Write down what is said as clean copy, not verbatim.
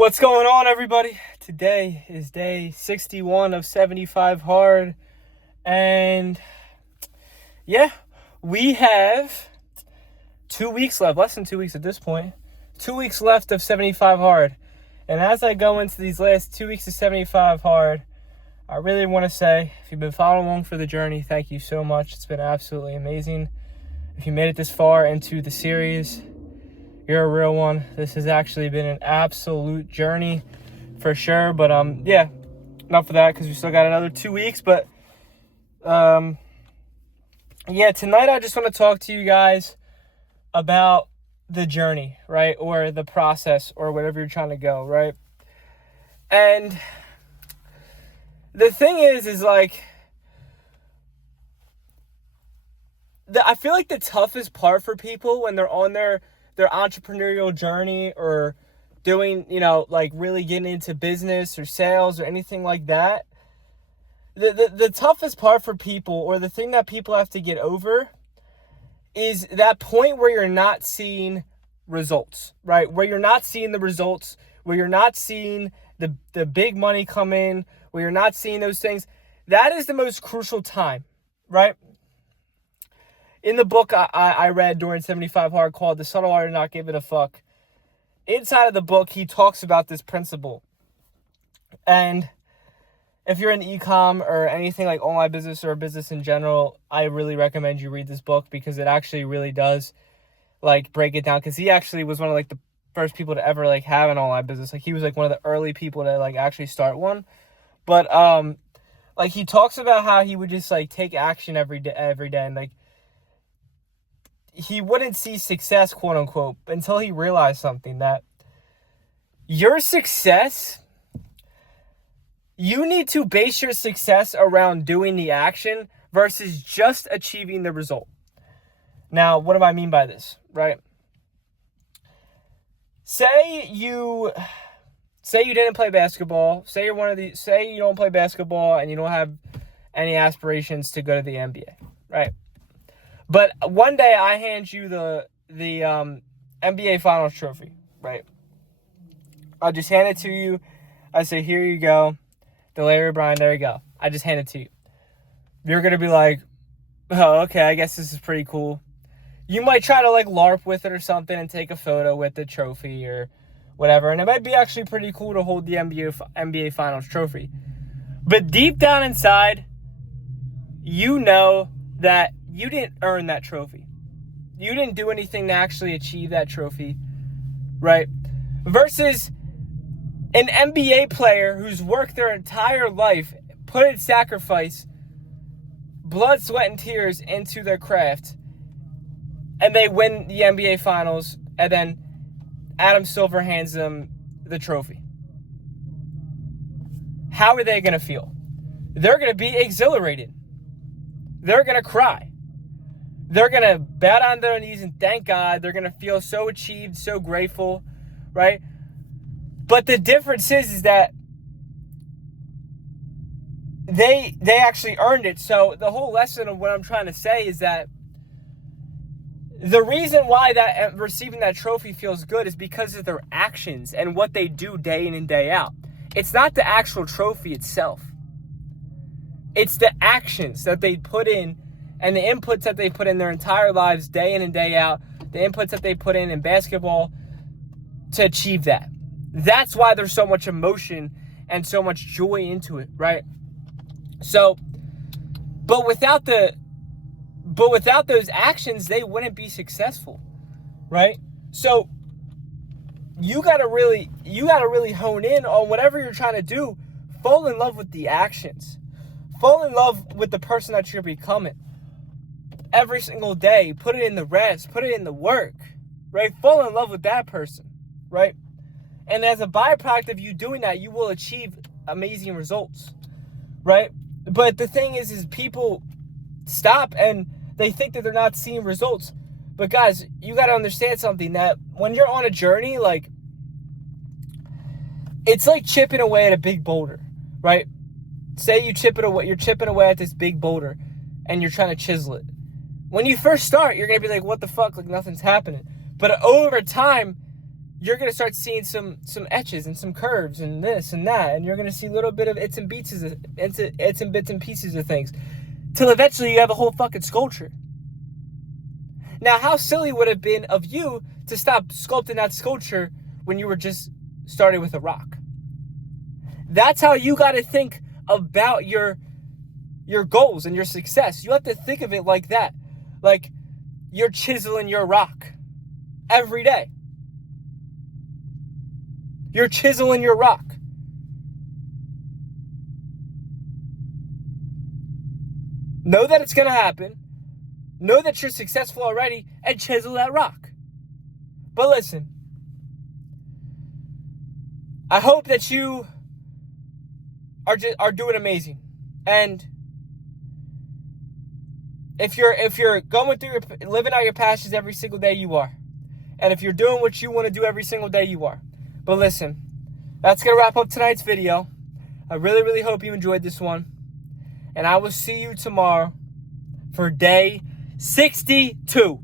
What's going on, everybody? Today is day 61 of 75 hard. And yeah, we have 2 weeks left, less than 2 weeks at this point. 2 weeks left of 75 hard. And as I go into these last 2 weeks of 75 hard, I really want to say, if you've been following along for the journey, thank you so much. It's been absolutely amazing. If you made it this far into the series, you're a real one. This has actually been an absolute journey for sure. But yeah, enough of that because we still got another 2 weeks. But yeah, tonight I just want to talk to you guys about the journey, right? Or the process or whatever you're trying to go, right? And the thing is like, I feel like the toughest part for people when they're on their entrepreneurial journey or doing, like really getting into business or sales or anything like that, the toughest part for people, or the thing that people have to get over, is that point where you're not seeing results, right? Where you're not seeing the results, where you're not seeing the big money come in, where you're not seeing those things. That is the most crucial time, right? In the book I read during 75 Hard called The Subtle Art of Not Giving a Fuck, inside of the book, he talks about this principle. And if you're in e-com or anything like online business or business in general, I really recommend you read this book because it actually really does like break it down. Because he actually was one of like the first people to ever like have an online business. Like he was like one of the early people to like actually start one. But like he talks about how he would just like take action every day and like he wouldn't see success, quote unquote, until he realized something, that your success, you need to base your success around doing the action versus just achieving the result. Now, what do I mean by this, right? Say you didn't play basketball. Say you don't play basketball and you don't have any aspirations to go to the NBA, right? But one day I hand you the NBA Finals trophy, right? I'll just hand it to you. I say, here you go. The Larry O'Brien, there you go. I just hand it to you. You're going to be like, oh, okay, I guess this is pretty cool. You might try to like LARP with it or something and take a photo with the trophy or whatever. And it might be actually pretty cool to hold the NBA Finals trophy. But deep down inside, you know that you didn't earn that trophy. You didn't do anything to actually achieve that trophy, right? Versus an NBA player who's worked their entire life, put in sacrifice, blood, sweat, and tears into their craft, and they win the NBA Finals, and then Adam Silver hands them the trophy. How are they going to feel? They're going to be exhilarated. They're going to cry. They're going to bow down their knees and thank God. They're going to feel so achieved, so grateful, right? But the difference is that they actually earned it. So the whole lesson of what I'm trying to say is that the reason why that receiving that trophy feels good is because of their actions and what they do day in and day out. It's not the actual trophy itself. It's the actions that they put in and the inputs that they put in their entire lives, day in and day out, the inputs that they put in basketball to achieve that. That's why there's so much emotion and so much joy into it, right? So, but without those actions, they wouldn't be successful, right? So you gotta really hone in on whatever you're trying to do. Fall in love with the actions. Fall in love with the person that you're becoming. Every single day, put it in the reps, put it in the work, right? Fall in love with that person, right? And as a byproduct of you doing that, you will achieve amazing results, right? But the thing is people stop and they think that they're not seeing results. But guys, you got to understand something, that when you're on a journey, like, it's like chipping away at a big boulder, right? Say you're chipping away at this big boulder and you're trying to chisel it. When you first start, you're going to be like, what the fuck? Like, nothing's happening. But over time, you're going to start seeing some etches and some curves and this and that. And you're going to see a little bit of its and bits and pieces of things. Till eventually you have a whole fucking sculpture. Now, how silly would it have been of you to stop sculpting that sculpture when you were just started with a rock? That's how you got to think about your goals and your success. You have to think of it like that. Like you're chiseling your rock every day. You're chiseling your rock. Know that it's going to happen. Know that you're successful already and chisel that rock. But listen, I hope that you are doing amazing. And if you're going through living out your passions every single day, you are. And if you're doing what you want to do every single day, you are. But listen, that's going to wrap up tonight's video. I really, really hope you enjoyed this one. And I will see you tomorrow for day 62.